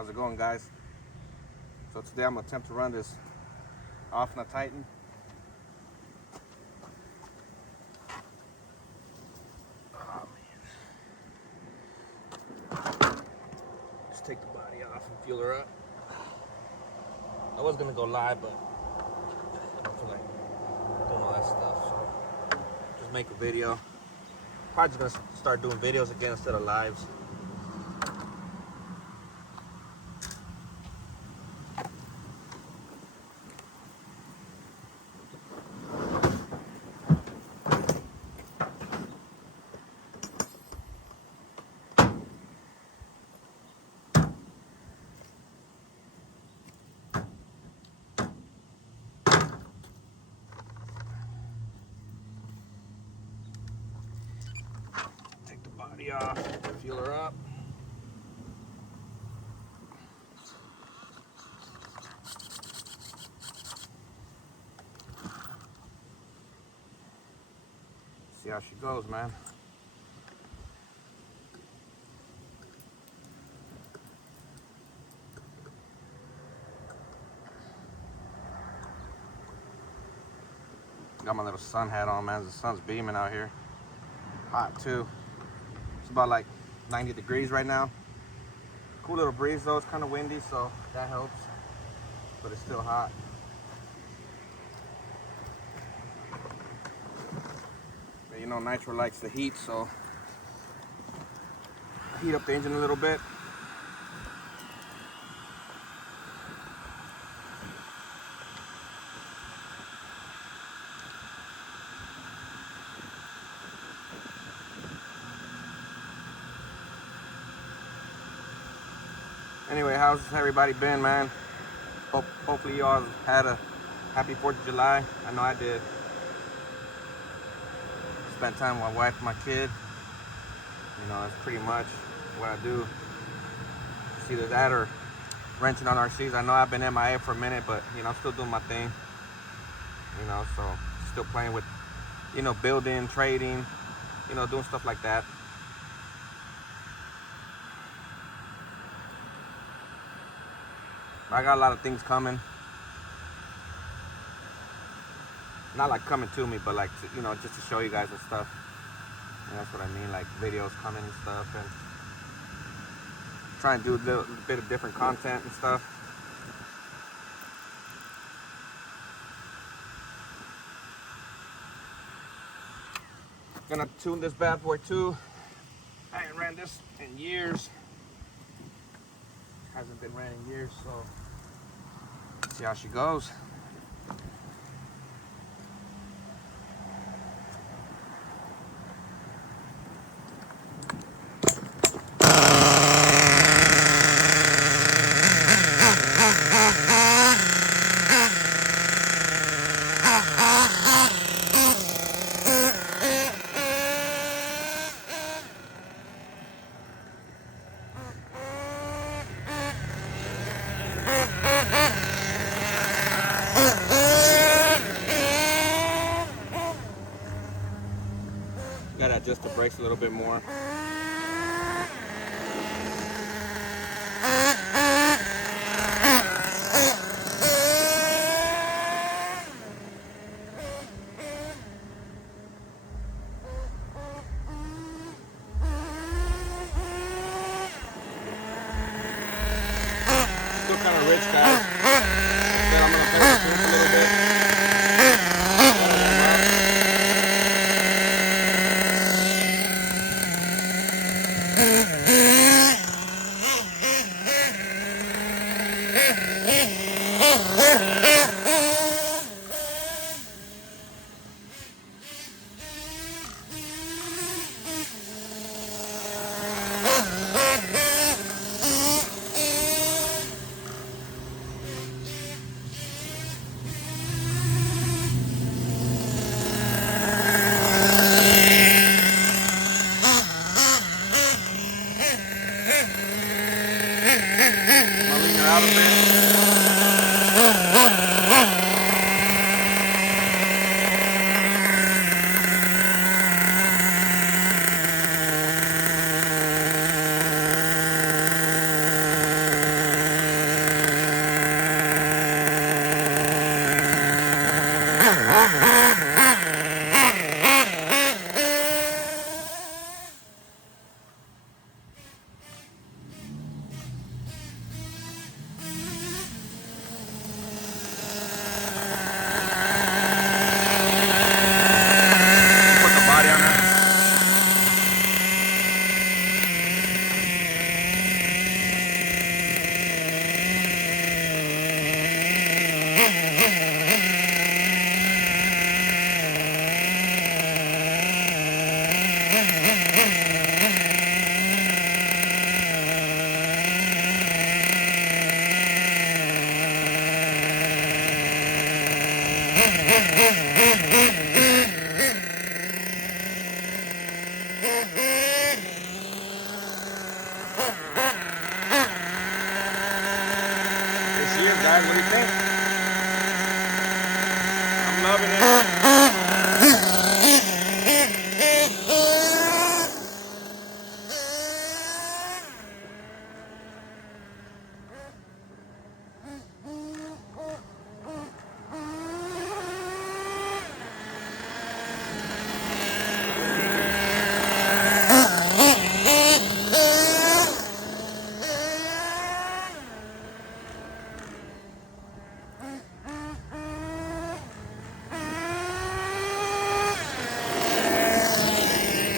How's it going, guys? So today I'm gonna attempt to run this Ofna Titan. Oh man. Just take the body off and fuel her up. I was gonna go live, but I don't feel like doing all that stuff, so just make a video. Probably just gonna start doing videos again instead of lives. Take the body off, fuel her up. See how she goes, man. Got my little sun hat on, man. The sun's beaming out here. Hot too. It's about like 90 degrees right now. Cool little breeze though. It's kind of windy, so that helps. But it's still hot. But you know, Nitro likes the heat, so heat up the engine a little bit. Anyway, how's everybody been, man? Hopefully you all had a happy 4th of July. I know I did. Spent time with my wife and my kid. You know, that's pretty much what I do. It's either that or renting on RCs. I know I've been MIA for a minute, but you know, I'm still doing my thing. You know, so still playing with, you know, building, trading, you know, doing stuff like that. I got a lot of things coming. Not like coming to me, but like, you know, just to show you guys and stuff. And that's what I mean, like videos coming and stuff, and trying to do a little bit of different content and stuff. Gonna tune this bad boy too. I ain't ran this in years. Hasn't been ran in years, so see how she goes. Gotta adjust the brakes a little bit more. Still kind of rich, guys. Then I'm gonna play with the a little bit. Out a bit. Put the body on there. This year, guys, what do you think? I'm loving it.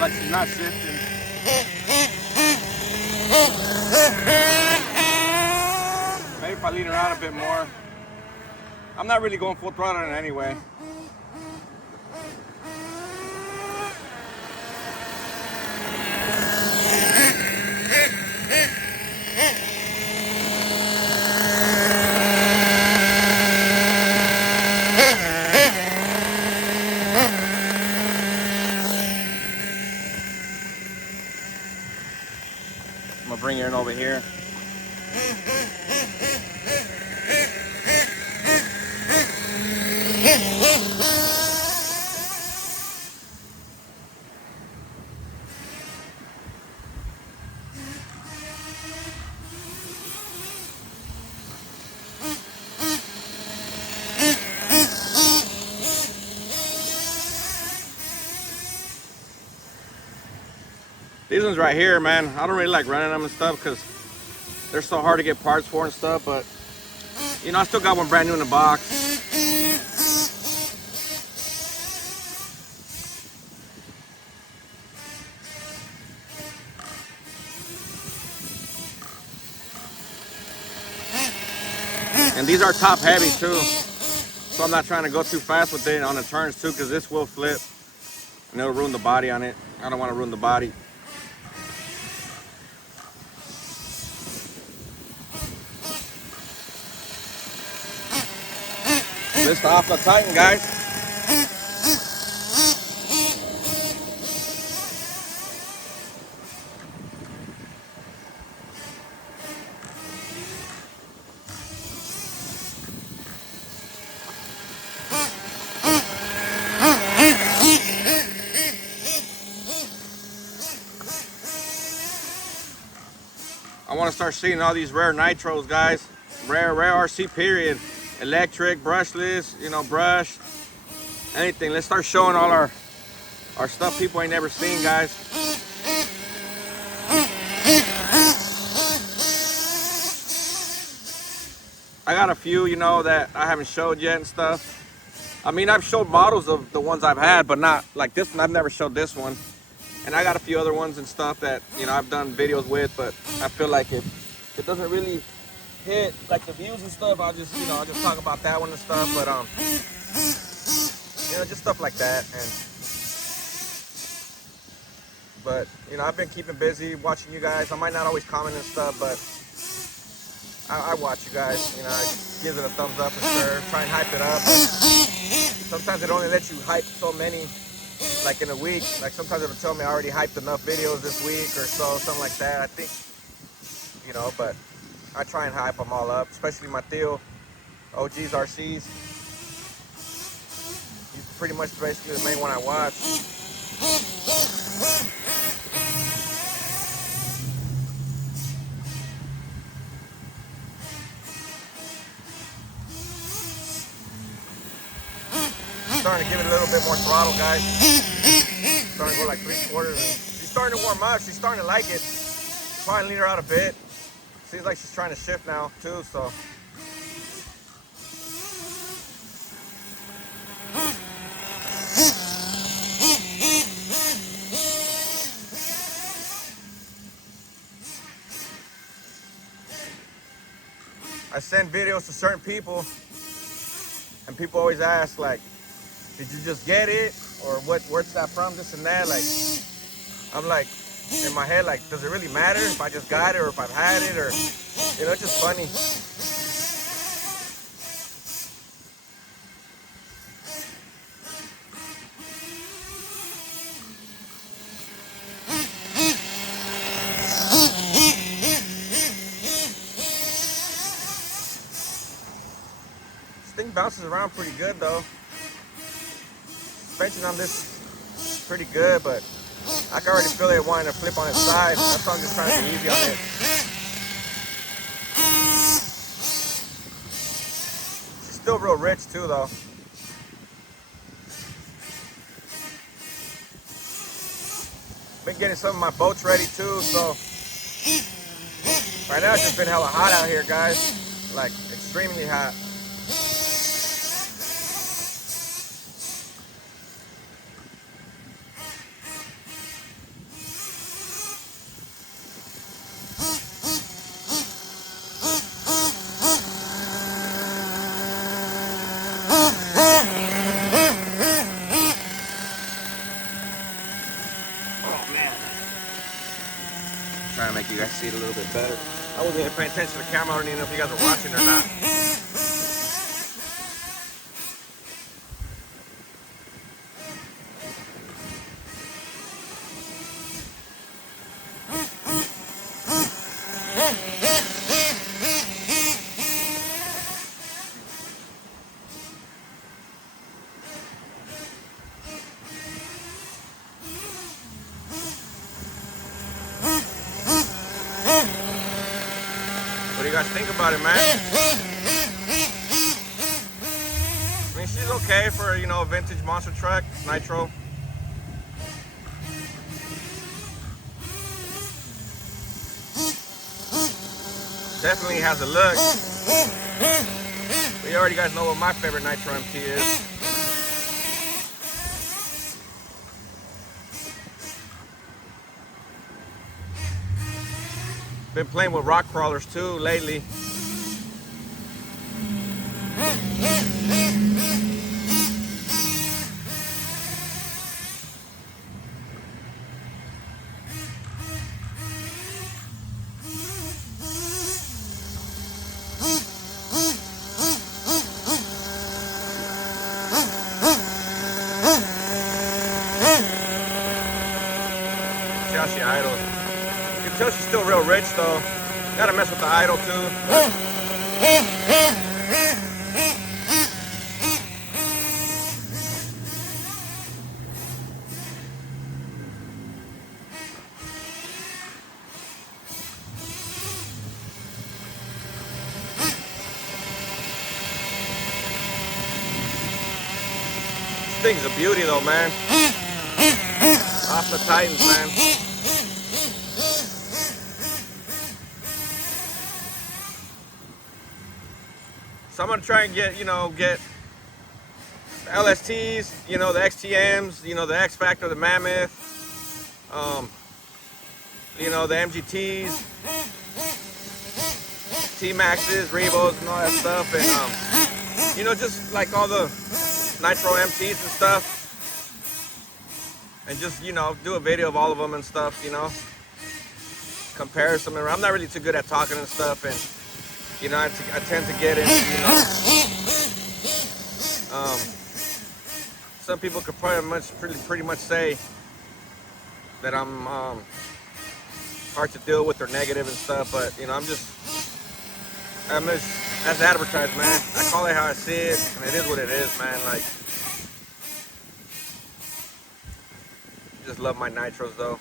Like she's not shifting. Maybe if I lead her out a bit more. I'm not really going full throttle in it anyway. I'm gonna bring her in over here. These ones right here, man, I don't really like running them and stuff because they're so hard to get parts for and stuff, but you know, I still got one brand new in the box. And these are top heavy too, so I'm not trying to go too fast with it on the turns too, because this will flip and it'll ruin the body on it. I don't want to ruin the body. This is the Ofna Titan, guys. I want to start seeing all these rare nitros, guys. Rare RC period. Electric, brushless, you know, brushed, anything. Let's start showing all our stuff people ain't never seen, guys. I got a few, you know, that I haven't showed yet and stuff. I mean, I've showed models of the ones I've had, but not like this one. I've never showed this one. And I got a few other ones and stuff that, you know, I've done videos with, but I feel like it doesn't really hit like the views and stuff. I'll just, you know, I'll just talk about that one and stuff, but you know, just stuff like that. But you know, I've been keeping busy watching you guys. I might not always comment and stuff, but I watch you guys. You know, I give it a thumbs up for sure. Try and hype it up. Sometimes it only lets you hype so many, like in a week. Like sometimes it'll tell me I already hyped enough videos this week or so, something like that. I think, you know, but I try and hype them all up, especially my Theo, OG's RCs. He's pretty much basically the main one I watch. starting to give it a little bit more throttle, guys. Starting to go like 3/4. She's starting to warm up. She's starting to like it. Probably lean her out a bit. Seems like she's trying to shift now too, so. I send videos to certain people, and people always ask, like, did you just get it? Or where's that from, this and that? Like, I'm like, in my head, like, does it really matter if I just got it or if I've had it? Or, you know, it's just funny. This thing bounces around pretty good though. Suspension on this is pretty good, but I can already feel it wanting to flip on its side. That's why I'm just trying to be easy on it. She's still real rich too though. Been getting some of my boats ready too, so right now it's just been hella hot out here, guys. Like extremely hot. Trying to make you guys see it a little bit better. I wasn't even paying attention to the camera. I don't even know if you guys are watching or not. What do you guys think about it, man? I mean, she's okay for, you know, a vintage monster truck, Nitro. Definitely has a look. But you already guys know what my favorite Nitro MT is. Been playing with rock crawlers too lately. See how she idles. You can tell she's still real rich though. Gotta mess with the idle too. This thing's a beauty though, man. Ofna Titans, man. So I'm gonna try and get, get the LSTs, the XTMs, the X Factor, the Mammoth, the MGTs, T-Maxes, Revos, and all that stuff, and just like all the Nitro MCs and stuff, and just do a video of all of them and stuff, compare some. I'm not really too good at talking and stuff, and I tend to get into, some people could pretty much say that I'm hard to deal with or negative and stuff, but I'm just as advertised, man. I call it how I see it, and it is what it is, man. Like, just love my Nitros though.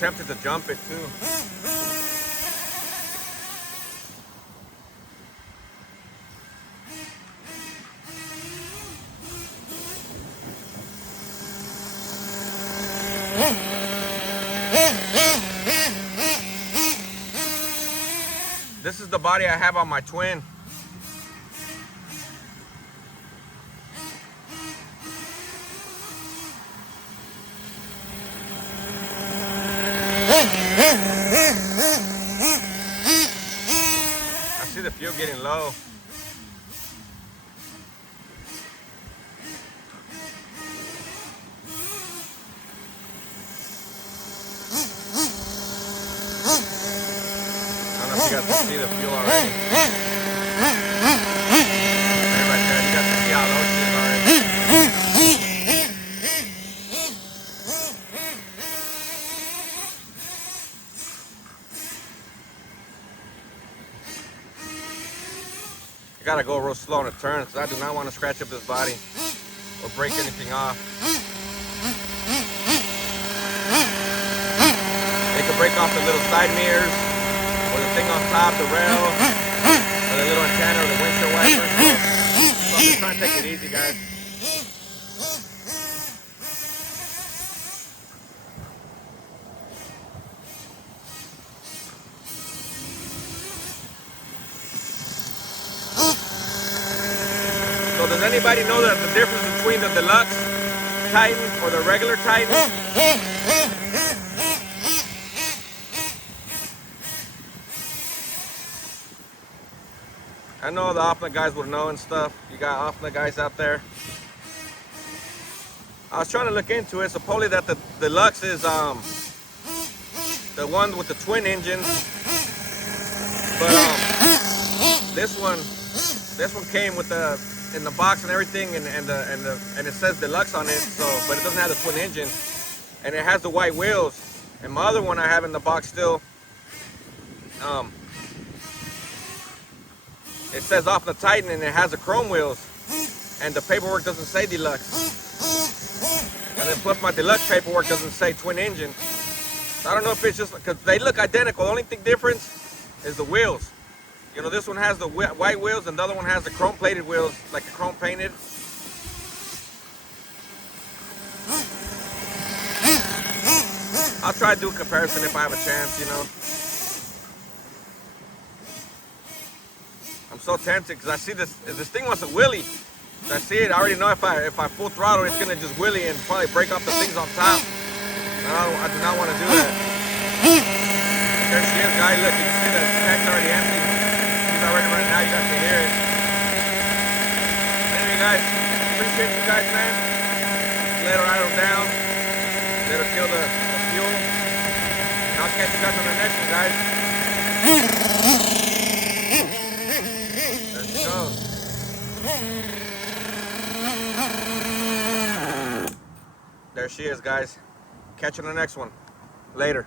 tempted to jump it too. This is the body I have on my twin. I see the fuel getting low. I don't know if you guys can see the fuel already. Right there, you guys can see how low she is already. I gotta go real slow on the turn because I do not want to scratch up this body or break anything off. It could break off the little side mirrors or the thing on top, the rail, or the little antenna or the windshield wiper. So I'm just trying to take it easy, guys. So does anybody know that the difference between the Deluxe Titan or the regular Titan? I know the Ofna guys would know and stuff. You got Ofna guys out there. I was trying to look into it. Supposedly that the Deluxe is the one with the twin engines, but this one came with the in the box and everything, and it says Deluxe on it. So, but it doesn't have the twin engine, and it has the white wheels. And my other one I have in the box still. It says Ofna Titan and it has the chrome wheels, and the paperwork doesn't say Deluxe. And then plus my Deluxe paperwork doesn't say twin engine. So I don't know if it's just because they look identical. The only thing difference is the wheels. You know, this one has the white wheels and the other one has the chrome plated wheels, like the chrome painted. I'll try to do a comparison if I have a chance, you know. I'm so tempted because I see this thing wants a wheelie. I see it. I already know if I full throttle, it's gonna just wheelie and probably break off the things on top. I do not want to do that. There she is, guys. Look, you can see that tank's already empty. She's already running out. You guys can hear it. Anyway, guys, appreciate you guys, man. Let her idle down. Let her kill the fuel. And I'll catch you guys on the next one, guys. There she goes. There she is, guys. Catch you on the next one. Later.